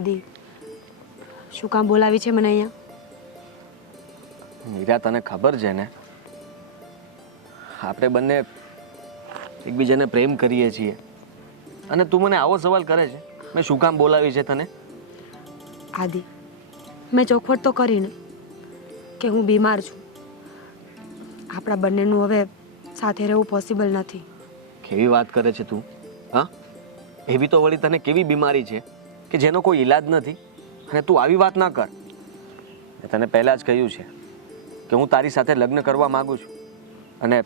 આદિ. શું કામ બોલાવી છે મને અહીંયા? મીરા તને ખબર છે ને? આપણે બંને એકબીજાને પ્રેમ કરીએ છીએ. અને તું મને આવો સવાલ કરે છે. મેં શું કામ બોલાવી છે તને? આદિ મેં ચોખવટ તો કરીને કે હું બીમાર છું. આપણા બંનેનું હવે સાથે રહેવું પોસિબલ નથી. કેવી વાત કરે છે તું હા? એવી તો વળી તને કેવી બીમારી છે? કે જેનો કોઈ ઈલાજ નથી અને તું આવી વાત ના કર. મેં તને પહેલાં જ કહ્યું છે કે હું તારી સાથે લગ્ન કરવા માગું છું અને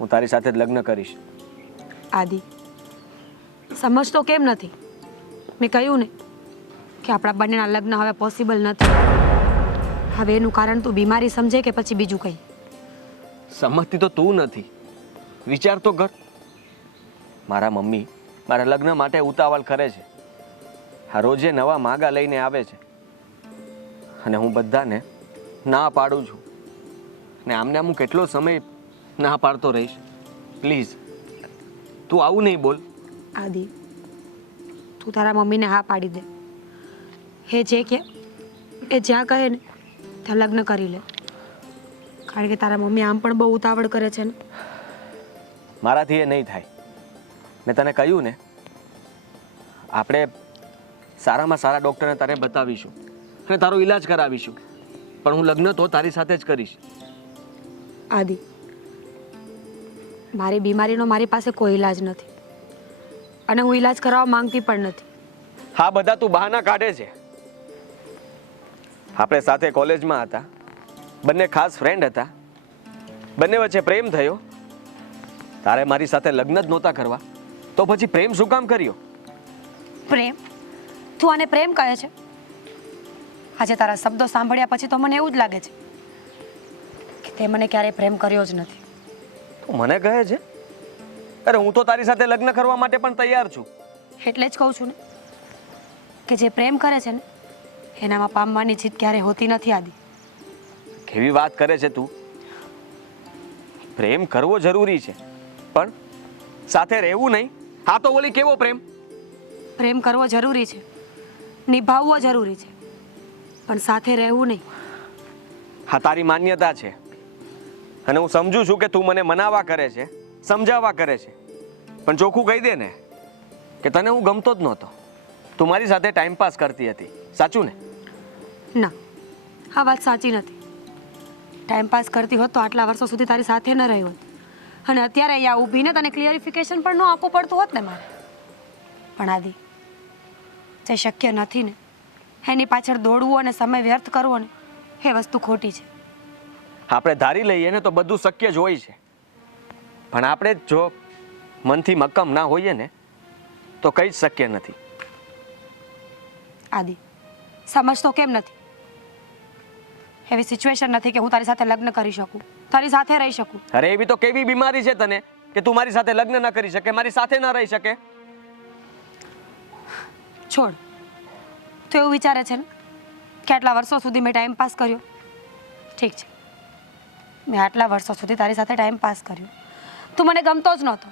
હું તારી સાથે જ લગ્ન કરીશ. આદિ સમજતો કેમ નથી? મેં કહ્યું ને કે આપણા બંનેના લગ્ન હવે પોસિબલ નથી. હવે એનું કારણ તું બીમારી સમજે કે પછી બીજું કંઈ? સમજતી તો તું નથી. વિચાર તો કર. મારા મમ્મી મારા લગ્ન માટે ઉતાવળ કરે છે. રોજે નવા માગા લઈને આવે છે. અને હું બધાને ના પાડું છું. ને આમને આમ હું કેટલો સમય ના પાડતો રહીશ. પ્લીઝ તું આવું નહીં બોલ. આદિ તું તારા મમ્મીને હા પાડી દે. હે જે કે એ જ્યાં કહે ને ત્યાં લગ્ન કરી લે. કારણ કે તારા મમ્મી આમ પણ બહુ ઉતાવળ કરે છે ને. મારાથી એ નહીં થાય. મેં તને કહ્યું ને આપણે સારામાં સારા ડૉક્ટરને તારે બતાવીશું અને તારો ઈલાજ કરાવીશું. પણ હું લગ્ન તો તારી સાથે જ કરીશ. આદિ મારી બીમારીનો મારી પાસે કોઈ ઈલાજ નથી. અને હું ઈલાજ કરાવવા માંગતી પણ નથી. હા બધા તું બહાના કાઢે છે. આપણે સાથે કોલેજમાં હતા. બંને ખાસ ફ્રેન્ડ હતા. બંને વચ્ચે પ્રેમ થયો. તારે મારી સાથે લગ્ન જ નહોતા કરવા. તો પછી પ્રેમ શું કામ કર્યો? પ્રેમ? તું આને પ્રેમ કહે છે? આજે તારા શબ્દો સાંભળ્યા પછી તો મને એવું જ લાગે છે કે તે મને ક્યારેય પ્રેમ કર્યો જ નથી. તું મને કહે છે? અરે હું તો તારી સાથે લગ્ન કરવા માટે પણ તૈયાર છું. એટલે જ કહું છું ને કે જે પ્રેમ કરે છે ને એનામાં પામવાની જીત ક્યારેય હોતી નથી આદિ. કેવી વાત કરે છે તું? પ્રેમ કરવો જરૂરી છે પણ સાથે રહેવું નહીં. હા તો ઓલી કેવો પ્રેમ? પ્રેમ કરવો જરૂરી છે. નિભાવવો જરૂરી છે. પણ સાથે રહેવું નહીં. હા તારી માન્યતા છે. અને હું સમજુ છું કે તું મને મનાવા કરે છે સમજાવવા કરે છે. પણ ચોખ્ખું કહી દે ને કે તને હું ગમતો જ નહોતો. તું મારી સાથે ટાઈમ પાસ કરતી હતી. સાચું ને? ના આ વાત સાચી નથી. ટાઈમ પાસ કરતી હોત તો આટલા વર્ષો સુધી તારી સાથે ન રહી હોત. અને અત્યારે અહીંયા ઊભીને તને ક્લિયરિફિકેશન પણ ન આપવું પડતું હોત ને મારે. પણ આદિ જે શક્ય નથી ને. એની પાછળ દોડવું અને સમય વ્યર્થ કરવો ને એ વસ્તુ ખોટી છે. આપણે ધારી લઈએ ને તો બધું શક્ય જ હોય છે. પણ આપણે જો મનથી મક્કમ ના હોઈએ ને તો કંઈ જ શક્ય નથી. આદિ સમજતો કેમ નથી? એવી સિચ્યુએશન નથી કે હું તારી સાથે લગ્ન કરી શકું તારી સાથે રહી શકું. અરે એવી તો કેવી બીમારી છે તને કે તું મારી સાથે લગ્ન ના કરી શકે મારી સાથે ના રહી શકે? છોડ. તો એવું વિચારે છે ને કે આટલા વર્ષો સુધી મેં ટાઈમ પાસ કર્યો? ઠીક છે. મેં આટલા વર્ષો સુધી તારી સાથે ટાઈમ પાસ કર્યો. તું મને ગમતો જ નહોતો.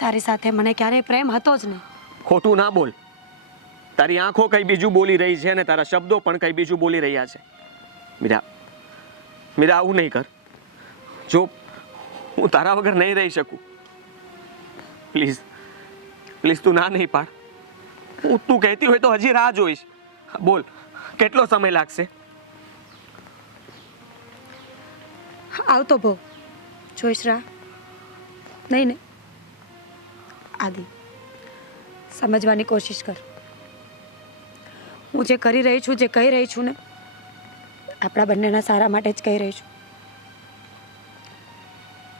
તારી સાથે મને ક્યારેય પ્રેમ હતો જ નહીં. ખોટું ના બોલ. તારી આંખો કઈ બીજું બોલી રહી છે અને તારા શબ્દો પણ કઈ બીજું બોલી રહ્યા છે. મીરા મીરા, આવું નહીં કર. જો હું તારા વગર નહીં રહી શકું. પ્લીઝ પ્લીઝ તું ના નહીં પાડ. હું તું કહેતી હોય તો હજી રાહ જોઈશ. બોલ, કેટલો સમય લાગશે? આવતો બહુ જોઈશ રા નહીં ને આદિ, સમજવાની કોશિશ કર. હું જે કરી રહી છું, જે કહી રહી છું ને, આપણા બંનેના સારા માટે જ કહી રહી છું.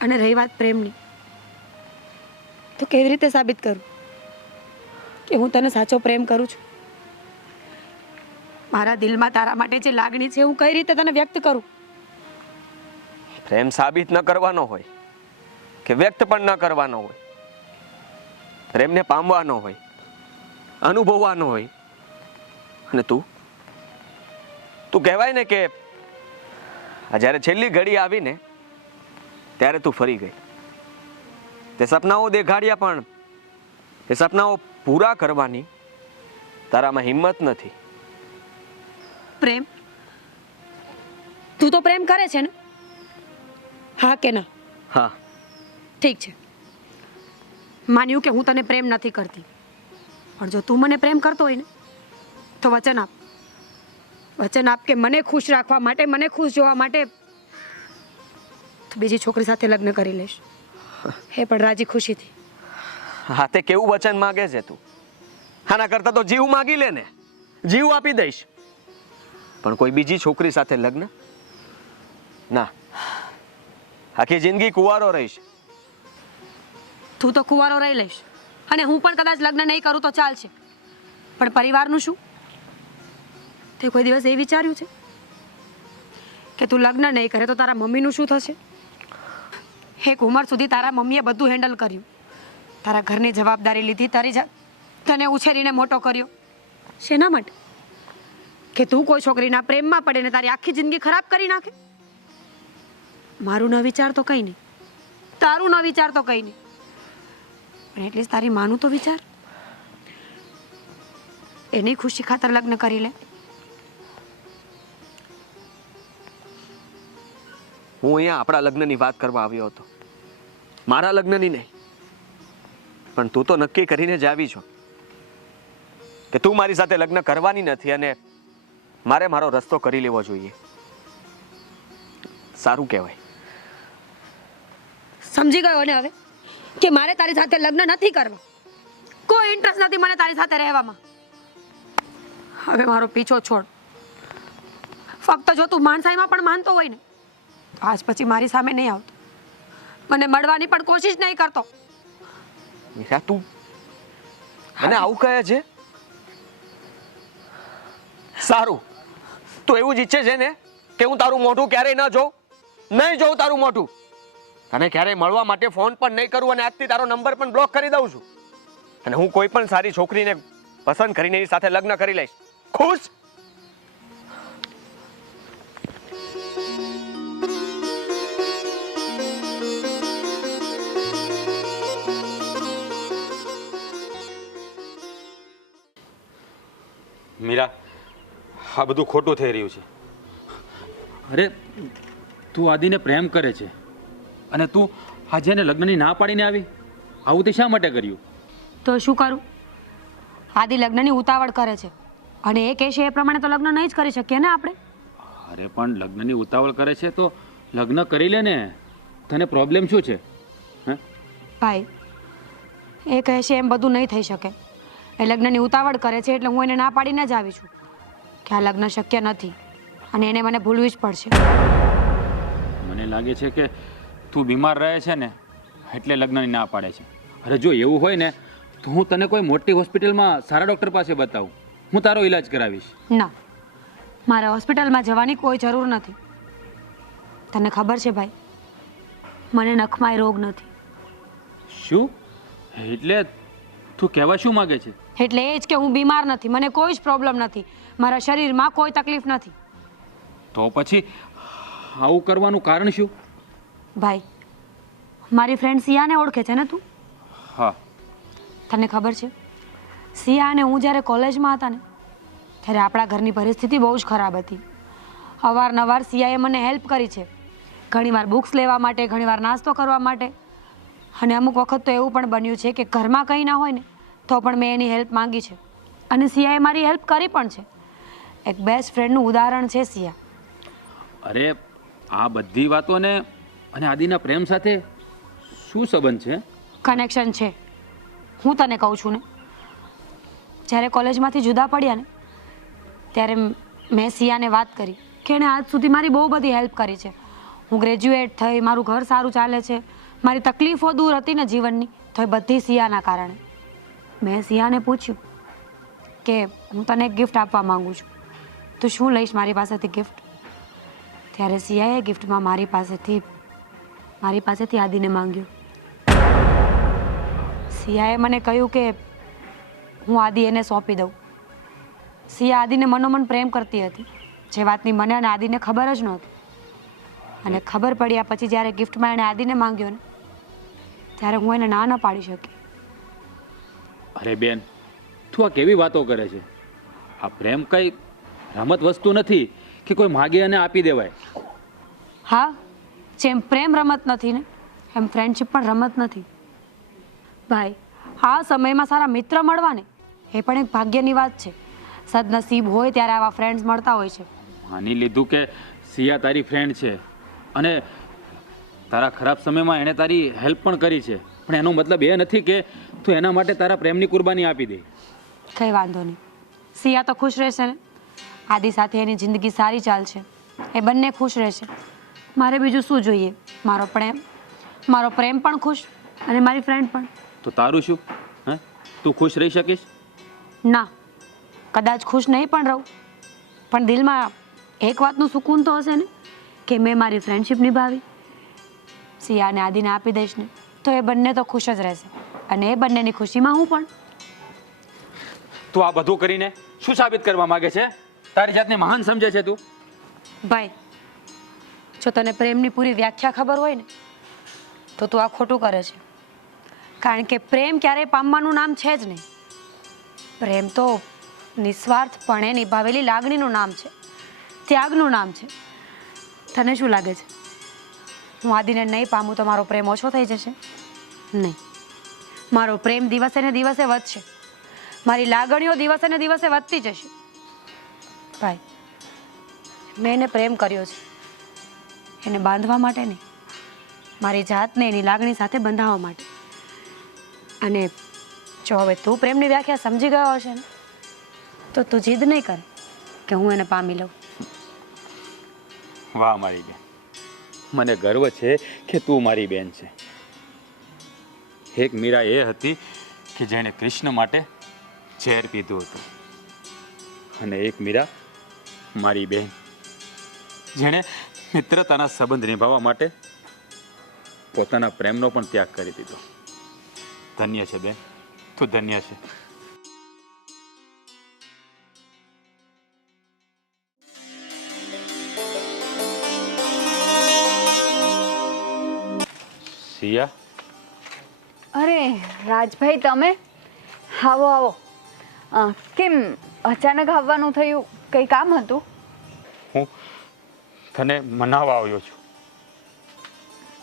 અને રહી વાત પ્રેમની. તો કેવી રીતે સાબિત કરું? કે હું તને સાચો પ્રેમ કરું છું? મારા દિલમાં તારા માટે જે લાગણી છે, હું કઈ રીતે તને વ્યક્ત કરું? પ્રેમ સાબિત ન કરવાનો હોય કે વ્યક્ત પણ ન કરવાનો હોય. પ્રેમને પામવાનો હોય, અનુભવવાનો હોય. અને તું? તું કહેવાય ને કે જ્યારે છેલ્લી ઘડી આવીને ત્યારે તું ફરી ગઈ. તે સપનાઓ દેખાડ્યા પણ, એ સપનાઓ પૂરા કરવાની તારામાં હિંમત નથી. પ્રેમ? તું તો પ્રેમ કરે છે ને? હા કે ના? હા. ઠીક છે. માન્યું કે હું તને પ્રેમ નથી કરતી. પણ જો તું મને પ્રેમ કરતો હોય ને તો વચન આપ. વચન આપ કે મને ખુશ રાખવા માટે મને ખુશ જોવા માટે. તું બીજી છોકરી સાથે લગ્ન કરી લઈશ. હે. પણ રાજી ખુશીથી. હા તે કેવું વચન માગે છે તું? આના કરતાં તો જીવ માગી લે ને. જીવ આપી દઈશ. પણ કોઈ બીજી છોકરી સાથે લગ્ન? ના. આખી જિંદગી કુવારો રહીશ. તું તો કુવારો રહી લઈશ. અને હું પણ કદાચ લગ્ન નહીં કરું તો ચાલશે. પણ પરિવારનું શું? તે કોઈ દિવસ એ વિચાર્યું છે? કે તું લગ્ન નહીં કરે તો તારા મમ્મીનું શું થશે? એક ઉંમર સુધી તારા મમ્મીએ બધું હેન્ડલ કર્યું. તારા ઘરની જવાબદારી લીધી તારી જાત. તને ઉછેરીને મોટો કર્યો. શેના માટે? કે તું કોઈ છોકરીના પ્રેમમાં પડે ને તારી આખી જિંદગી ખરાબ કરી નાખે? મારું ન વિચાર તો કંઈ નહીં. તારું ન વિચાર તો કંઈ નહીં. પણ એટલીસ્ટ તારી માનું તો વિચાર. એની ખુશી ખાતર લગ્ન કરી લે. હું અહીંયા આપણા લગ્નની વાત કરવા આવ્યો હતો. મારા લગ્નની નહીં. પણ તું તો નક્કી કરીને જ આવી છો. કે તું મારી સાથે લગ્ન કરવાની નથી અને મારે મારો રસ્તો કરી લેવો જોઈએ. સારું કહેવાય. સમજી ગયો ને હવે? કે મારે તારી સાથે લગ્ન નથી કરવા. કોઈ ઇન્ટરેસ્ટ નથી મને તારી સાથે રહેવામાં. હવે મારો પીછો છોડ. ફક્ત જો તું માણસાઈમાં પણ માનતો હોય ને આજ પછી મારી સામે નહીં આવતો. મને મળવાની પણ કોશિશ નહીં કરતો. મીરા તું મને આવું કહે છે સારું તું એવું જ ઈચ્છે છે ને કે હું તારું મોઢું ક્યારેય ન જોઉં નહીં જોઉં તારું મોઢું તને ક્યારેય મળવા માટે ફોન પણ નહીં કરું અને આજથી તારો નંબર પણ બ્લોક કરી દઉં છું અને હું કોઈ પણ સારી છોકરીને પસંદ કરીને એની સાથે લગ્ન કરી લઈશ ખુશ મીરા આ બધું ખોટું થઈ રહ્યું છે. અરે તું આદિને પ્રેમ કરે છે. અને તું આજે એને લગ્નની ના પાડીને આવી આવું તે શા માટે કર્યું? તો શું કરું? આદિ લગ્નની ઉતાવળ કરે છે. અને એ કહેશે એ પ્રમાણે તો લગ્ન નહીં જ કરી શકીએ ને આપણે? અરે પણ લગ્નની ઉતાવળ કરે છે તો લગ્ન કરી લે ને. તને પ્રોબ્લેમ શું છે? હે? ભાઈ એ કહે છે એમ બધું નહીં થઈ શકે. એ લગ્નની ઉતાવળ કરે છે એટલે હું એને ના પાડીને જ આવી છું કે આ લગ્ન શક્ય નથી અને એને મને ભૂલવી જ પડશે. મને લાગે છે કે તું બીમાર રહે છે ને એટલે લગ્નની ના પાડે છે. અરે જો એવું હોય ને તો હું તને કોઈ મોટી હોસ્પિટલમાં સારા ડૉક્ટર પાસે બતાવું. હું તારો ઈલાજ કરાવીશ. ના મારે હોસ્પિટલમાં જવાની કોઈ જરૂર નથી. તને ખબર છે ભાઈ મને નખમાય રોગ નથી. શું? એટલે તું કહેવા શું માગે છે? એટલે એ જ કે હું બીમાર નથી મને કોઈ જ પ્રોબ્લેમ નથી. મારા શરીરમાં કોઈ તકલીફ નથી. તો પછી આવું કરવાનું કારણ શું? ભાઈ મારી ફ્રેન્ડ સિયાને ઓળખે છે ને તું? હા. તને ખબર છે? સિયા અને હું જ્યારે કોલેજમાં હતા ને ત્યારે આપણા ઘરની પરિસ્થિતિ બહુ જ ખરાબ હતી. અવારનવાર સિયાએ મને હેલ્પ કરી છે. ઘણીવાર બુક્સ લેવા માટે ઘણીવાર નાસ્તો કરવા માટે. અને અમુક વખત તો એવું પણ બન્યું છે કે ઘરમાં કંઈ ના હોય ને તો પણ મેં એની હેલ્પ માંગી છે. અને સિયાએ મારી હેલ્પ કરી પણ છે. એક બેસ્ટ ફ્રેન્ડનું ઉદાહરણ છે સિયા. અરે આ બધી વાતોને અને આદિના પ્રેમ સાથે શું સંબંધ છે? કનેક્શન છે. હું તને કહું છું ને જ્યારે કોલેજમાંથી જુદા પડ્યા ને ત્યારે મેં સિયાને વાત કરી કે એણે આજ સુધી મારી બહુ બધી હેલ્પ કરી છે. હું ગ્રેજ્યુએટ થઈ મારું ઘર સારું ચાલે છે. મારી તકલીફો દૂર હતી ને જીવનની તો એ બધી સિયાના કારણે. મેં સિયાને પૂછ્યું કે હું તને એક ગિફ્ટ આપવા માંગુ છું. તું શું લઈશ મારી પાસેથી ગિફ્ટ ત્યારે સિયાએ ગિફ્ટમાં મારી પાસેથી મારી પાસેથી આદિને માંગ્યું. સિયાએ મને કહ્યું કે હું આદિ એને સોંપી દઉં. સિયા આદિને મનોમન પ્રેમ કરતી હતી. જે વાતની મને અને આદિને ખબર જ નહોતી. અને ખબર પડ્યા પછી જ્યારે ગિફ્ટમાં એણે આદિને માંગ્યો ને, ત્યારે હું એને ના ન પાડી શકી. અરે બેન તું આ કેવી વાતો કરે છે? આ પ્રેમ કઈ રમત વસ્તુ નથી કે કોઈ માગે અને આપી દેવાય? હા જેમ પ્રેમ રમત નથી ને એમ ફ્રેન્ડશિપ પણ રમત નથી. ભાઈ આ સમયમાં સારા મિત્ર મળવાને એ પણ એક ભાગ્યની વાત છે. સદનસીબ હોય ત્યારે આવા ફ્રેન્ડ્સ મળતા હોય છે. માની લીધું કે સિયા તારી ફ્રેન્ડ છે અને તારા ખરાબ સમયમાં એણે તારી હેલ્પ પણ કરી છે. પણ એનો મતલબ એ નથી કે તું એના માટે તારા પ્રેમની કુરબાની આપી દે. કંઈ વાંધો નહીં. સિયા તો ખુશ રહેશે ને? આદિ સાથે એની જિંદગી સારી ચાલશે. એ બંને ખુશ રહેશે. મારે બીજું શું જોઈએ? મારો પ્રેમ. મારો પ્રેમ પણ ખુશ અને મારી ફ્રેન્ડ પણ. તો તારું શું? હે? તું ખુશ રહી શકીશ? ના. કદાચ ખુશ નહીં પણ રહું. પણ દિલમાં એક વાતનું સુકૂન તો હશે ને? કે મેં મારી ફ્રેન્ડશિપ નિભાવી. સિયાને આદિને આપી દઈશ ને. તો એ બંને તો ખુશ જ રહેશે. અને એ બંનેની ખુશીમાં હું પણ. તું આ બધું કરીને શું સાબિત કરવા માંગે છે? તારી જાતને મહાન સમજે છે તું. ભાઈ જો તને પ્રેમની પૂરી વ્યાખ્યા ખબર હોય ને તો તું આ ખોટું કરે છે. કારણ કે પ્રેમ ક્યારેય પામવાનું નામ છે જ નહીં. પ્રેમ તો નિસ્વાર્થપણે નિભાવેલી લાગણીનું નામ છે. ત્યાગનું નામ છે. તને શું લાગે છે? હું આદિને નહીં પામું તો મારો પ્રેમ ઓછો થઈ જશે. નહીં. મારો પ્રેમ દિવસે ને દિવસે વધશે. મારી લાગણીઓ દિવસે ને દિવસે વધતી જશે. ભાઈ મેં એને પ્રેમ કર્યો છે. એને બાંધવા માટે નહીં. મારી જાતને એની લાગણી સાથે બંધાવવા માટે. અને જો હવે તું પ્રેમની વ્યાખ્યા સમજી ગયો હશે ને તો તું જીદ નહીં કર કે હું એને પામી લઉં. વાહ મારી બેન. મને ગર્વ છે કે તું મારી બેન છે. એક મીરા એ હતી કે જેણે કૃષ્ણ માટે ઝેર પીધું હતું. અને એક મીરા મારી બેન, જેણે મિત્રતાના સંબંધ નિભાવવા માટે પોતાના પ્રેમનો પણ ત્યાગ કરી દીધો. ધન્ય છે બેન, તું ધન્ય છે. સિયા? અરે રાજભાઈ તમે? આવો આવો. કેમ અચાનક આવવાનું થયું? કંઈ કામ હતું? હું તને મનાવવા આવ્યો છું.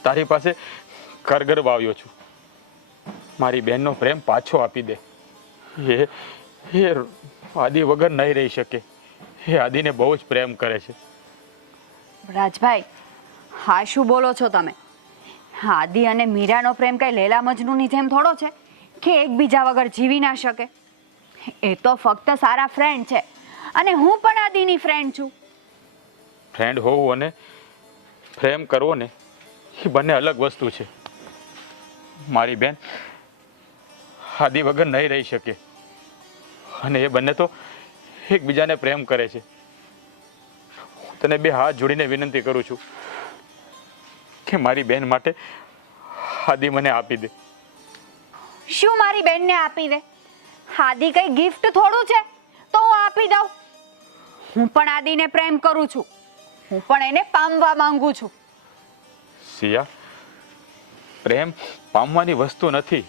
તારી પાસે કરગરવા આવ્યો છું. મારી બહેનનો પ્રેમ પાછો આપી દે. એ એ આદિ વગર નહીં રહી શકે. એ આદિને બહુ જ પ્રેમ કરે છે. રાજભાઈ હા શું બોલો છો તમે? આદિ અને મીરાનો પ્રેમ કઈ લેલા મજનુની જેમ થોડો છે કે એકબીજા વગર જીવી ના શકે. એ તો ફક્ત સારા ફ્રેન્ડ છે અને હું પણ આદિની ફ્રેન્ડ છું. ફ્રેન્ડ હોવું અને પ્રેમ કરવો ને એ બંને અલગ વસ્તુ છે. મારી બેન આદિ વગર નહીં રહી શકે. અને એ બંને તો એકબીજાને પ્રેમ કરે છે. હું તને બે હાથ જોડીને વિનંતી કરું છું. કે મારી બેન માટે હાદી મને આપી દે. શું મારી બેનને આપી દે? હાદી કઈ ગિફ્ટ થોડું છે? તો હું આપી દઉં. હું પણ આદિને પ્રેમ કરું છું. હું પણ એને પામવા માંગુ છું. સિયા પ્રેમ પામવાની વસ્તુ નથી.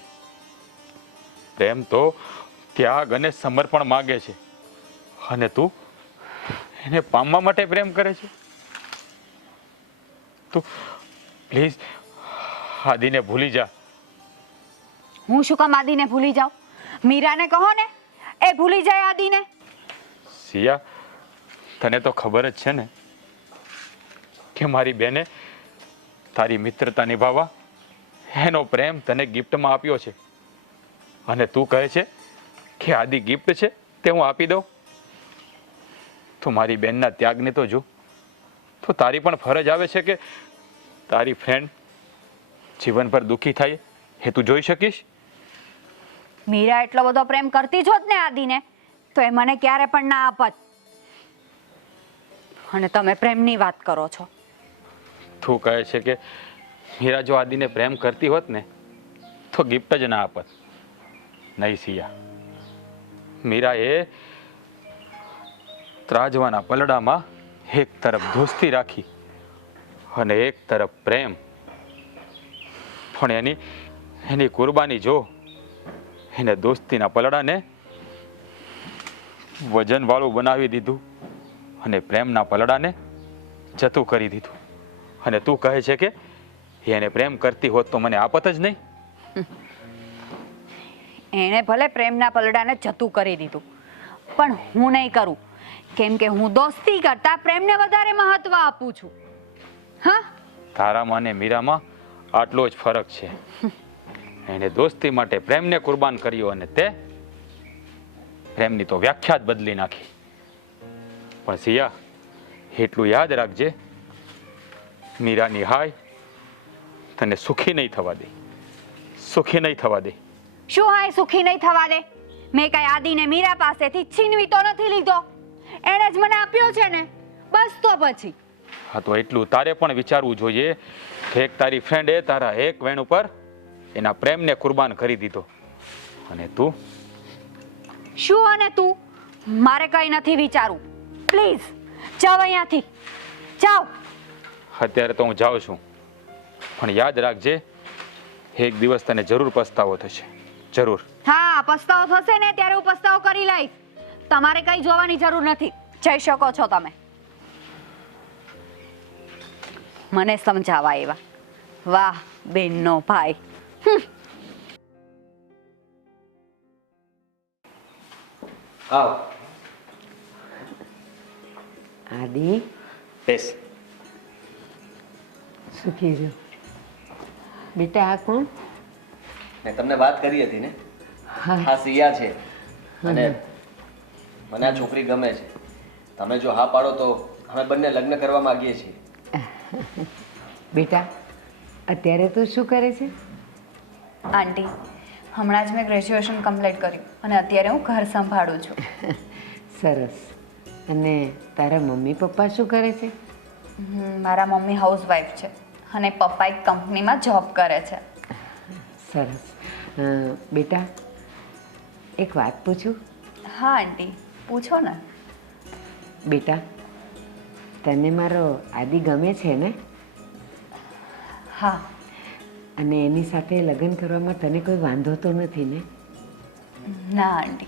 પ્રેમ તો ત્યાગ અને સમર્પણ માગે છે. અને તું એને પામવા માટે પ્રેમ કરે છે? તું પ્લીઝ આદિને ભૂલી જા. હું શું કામ આદિને ભૂલી જાઉં? મીરાને કહો ને એ ભૂલી જાય આદિને. સિયા તને તો ખબર જ છે ને કે મારી બેને તારી મિત્રતા નિભાવવા એનો પ્રેમ તને ગિફ્ટમાં આપ્યો છે. અને તું કહે છે કે આદિ ગિફ્ટ છે તે હું આપી દઉં. તું મારી બેનના ત્યાગને તો જો. તો તારી પણ ફરજ આવે છે કે તારી ફ્રેન્ડ જીવનભર દુઃખી થાય એ તું જોઈ શકીશ? મીરા એટલો બધો પ્રેમ કરતી જ હોત ને આદિને તો એ મને ક્યારે પણ ના આપત. અને તમે પ્રેમની વાત કરો છો. તું કહે છે કે મીરા જો આદિને પ્રેમ કરતી હોત ને તો ગિફ્ટ જ ના આપત. નહીં સિયા. મીરા એ ત્રાજવાના પલડામાં એક તરફ દોસ્તી રાખી અને એક તરફ પ્રેમ. પણ એની એની કુરબાની જો, એને દોસ્તીના પલડાને વજનવાળું બનાવી દીધું અને પ્રેમના પલડાને જતું કરી દીધું. અને તું કહે છે કે એને પ્રેમ કરતી હોત તો મને આપત જ નહીં? એણે ભલે પ્રેમના પલડાને જતું કરી દીધું, પણ હું નહીં કરું. કેમ કે હું દોસ્તી કરતા પ્રેમને વધારે મહત્વ આપું છું. હા? તારામાં અને મીરામાં આટલો જ ફરક છે. એણે દોસ્તી માટે પ્રેમને કુરબાન કર્યો અને તે પ્રેમની તો વ્યાખ્યા જ બદલી નાખી. પણ સિયા એટલું યાદ રાખજે મીરાની હાય તને સુખી નહીં થવા દે. સુખી નહીં થવા દે. શું હાય સુખી નહીં થવા દે? મેં કઈ આદિને મીરા પાસેથી છીનવી તો નથી લીધો. એણે જ મને આપ્યો છે ને. બસ તો પછી. હા તો એટલું તારે પણ વિચારવું જોઈએ કે એક તારી ફ્રેન્ડે તારા એક વેણ ઉપર એના પ્રેમને કુરબાન કરી દીધો. અને તું? શું અને તું? મારે કઈ નથી વિચારવું. પ્લીઝ જાવ અહીંયાથી. જાવ. અત્યારે તો હું જાઉં છું. પણ યાદ રાખજે એક દિવસ તને જરૂર પસ્તાવો થશે. જરૂર. હા પસ્તાવો થશે ને ત્યારે હું પસ્તાવો કરી લઈશ. તમારે કઈ જોવાની જરૂર નથી. જઈ શકો છો તમે. મને સમજાવા એવા વાહ બેનનો ભાઈ. આવ. આદિ. બેસ. સુખી રહ્યો? બેટા આ કોણ? મેં તમને વાત કરી હતી ને? હા. હા સિયા છે. અને મને આ છોકરી ગમે છે. તમે જો હા પાડો તો અમે બંને લગ્ન કરવા માંગીએ છીએ. બેટા અત્યારે તું શું કરે છે? આંટી હમણાં જ મેં ગ્રેજ્યુએશન કમ્પ્લીટ કર્યું અને અત્યારે હું ઘર સંભાળું છું. સરસ. અને તારા મમ્મી પપ્પા શું કરે છે? મારા મમ્મી હાઉસવાઈફ છે અને પપ્પા એક કંપનીમાં જોબ કરે છે. સરસ. બેટા એક વાત પૂછું? હા આંટી પૂછો ને. બેટા તને મારો આદિ ગમે છે ને? હા. અને એની સાથે લગ્ન કરવામાં તને કોઈ વાંધો તો નથી ને? ના આંટી.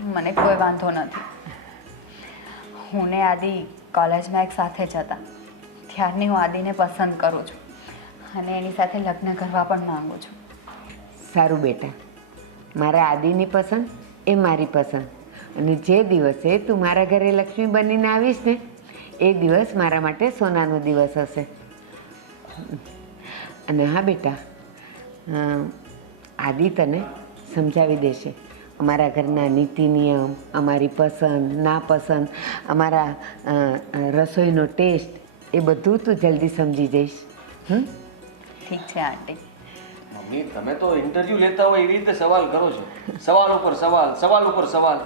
મને કોઈ વાંધો નથી. હું ને આદિ કોલેજમાં એક સાથે જ હતા. ત્યારની હું આદિને પસંદ કરું છું. અને એની સાથે લગ્ન કરવા પણ માંગુ છું. સારું બેટા. મારા આદિની પસંદ એ મારી પસંદ. અને જે દિવસે તું મારા ઘરે લક્ષ્મી બનીને આવીશ ને એ દિવસ મારા માટે સોનાનો દિવસ હશે. અને હા બેટા આદિ તને સમજાવી દેશે. અમારા ઘરના નીતિ નિયમ અમારી પસંદ નાપસંદ અમારા રસોઈનો ટેસ્ટ એ બધું તું જલ્દી સમજી જઈશ. હમ? ઠીક છે આંટી. મમ્મી તમે તો ઇન્ટરવ્યૂ લેતા હોય એવી રીતે સવાલ કરો છો. સવાલ ઉપર સવાલ સવાલ ઉપર સવાલ.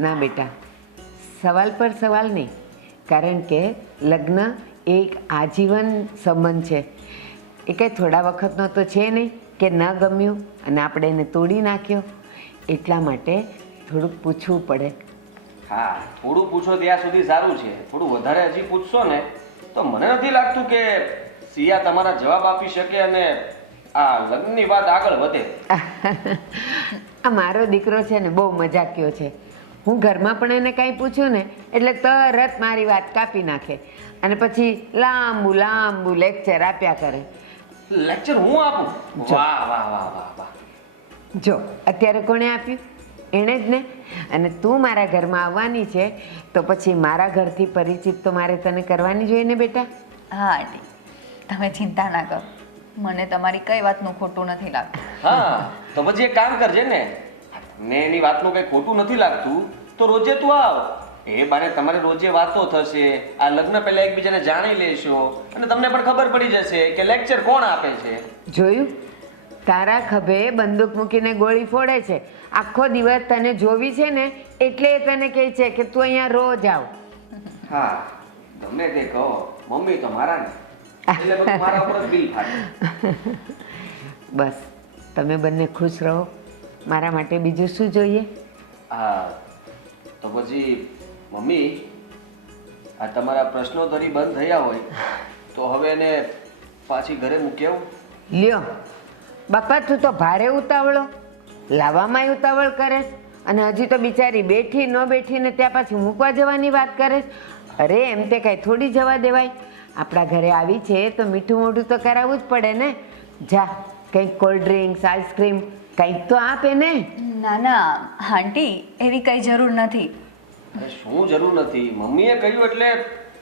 ના બેટા સવાલ પર સવાલ નહીં. કારણ કે લગ્ન એક આજીવન સંબંધ છે. એ કંઈ થોડા વખતનો તો છે નહીં કે ન ગમ્યું અને આપણે એને તોડી નાખ્યો. એટલા માટે થોડુંક પૂછવું પડે. હા થોડું પૂછો ત્યાં સુધી સારું છે. થોડું વધારે હજી પૂછશો ને તો મને નથી લાગતું કે સિયા તમારા જવાબ આપી શકે અને આ લગ્નની વાત આગળ વધે. આ મારો દીકરો છે ને બહુ મજાકિયો છે. હું ઘરમાં પણ એને કાંઈ પૂછ્યું ને એટલે તરત મારી વાત કાપી નાખે. અને પછી લાંબુ લાંબુ લેક્ચર આપ્યા કરે. લેક્ચર હું આપું? વાહ વાહ વાહ વાહ વાહ. જો અત્યારે કોણે આપ્યું? એણે જ ને? અને તું મારા ઘરમાં આવવાની છે તો પછી મારા ઘરથી પરિચિત તો મારે તને કરવાની જોઈએ ને બેટા? હા આંટી તમે ચિંતા ના કરો. મને તમારી કઈ વાતનું ખોટું નથી લાગતું. હા તો પછી એક કામ કરજે ને. મેં એની વાતનું કંઈ ખોટું નથી લાગતું તો રોજે તું આવ. એ બારે તમારે રોજે વાતો થશે. આ લગ્ન પહેલા એકબીજાને જાણી લેશો. અને તમને પણ ખબર પડી જશે કે લેક્ચર કોણ આપે છે. જોયું? તારા ખભે બંદૂક મૂકીને ગોળી ફોડે છે. આખો દિવસ તને જોવી છે ને એટલે તને કહે છે કે તું અહીંયા રોજ આવ. હા તમે તે કહો. મમ્મી તો મારા ને એટલે બધું મારા ઉપર બિલ ફાટે. બસ તમે બંને ખુશ રહો. મારા માટે બીજું શું જોઈએ? હા તો પછી મમ્મી આ તમારા પ્રશ્નોત્તરી બંધ થયા હોય તો હવે એને પાછી ઘરે મૂકી લ્યો. બાપા તું તો ભારે ઉતાવળો. લાવવામાં ઉતાવળ કરે અને હજી તો બિચારી બેઠી ન બેઠીને ત્યાં પાછી મૂકવા જવાની વાત કરે અરે એમ તે કાંઈ થોડી જવા દેવાય. આપણા ઘરે આવી છે તો મીઠું મોઢું તો કરાવવું જ પડે ને. જા કંઈક કોલ્ડ ડ્રિંક્સ આઈસ્ક્રીમ કંઈક તો આપે ને. ના ના આંટી એવી કંઈ જરૂર નથી. અરે શું જરૂર નથી? મમ્મીએ કહ્યું એટલે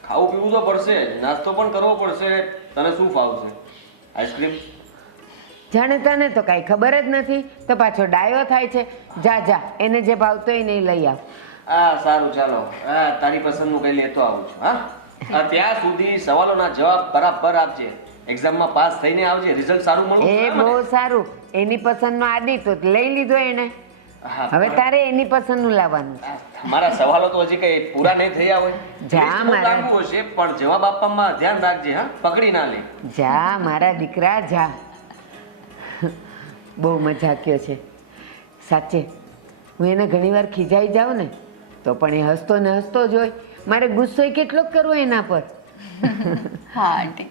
ખાવું પીવું તો પડશે જ. નાસ્તો પણ કરવો પડશે તને શું ફાવશે? આઈસ્ક્રીમ? જાણે તને તો કાંઈ ખબર જ નથી તો પાછો ડાયો થાય છે. જા જા એને જે ભાવતો હોય નહીં લઈ આવ. હા સારું ચાલો. હા તારી પસંદનું કંઈ લેતો આવું છું હા? ત્યાં સુધી સવાલોના જવાબ બરાબર આપજે. એક્ઝામમાં પાસ થઈને આવજે રિઝલ્ટ સારું મળે એ બહુ સારું. એની પસંદનો આદિ તો લઈ લીધો એને હવે તારે એની પસંદનું લાવવાનું છે. મારા સવાલો તો હજી કઈ પૂરા નહીં થયા હોય. જા મારા. હશે પણ જવાબ આપવામાં ધ્યાન રાખજે હા. પકડી ના લે. જા મારા દીકરા જા. બહુ મજાક્યો છે. સાચે. હું એને ઘણીવાર ખીજાઈ જાઉં ને તો પણ એ હસતો ને હસતો જ હોય. મારે ગુસ્સો કેટલો કરવો એના પર. હા આંટી.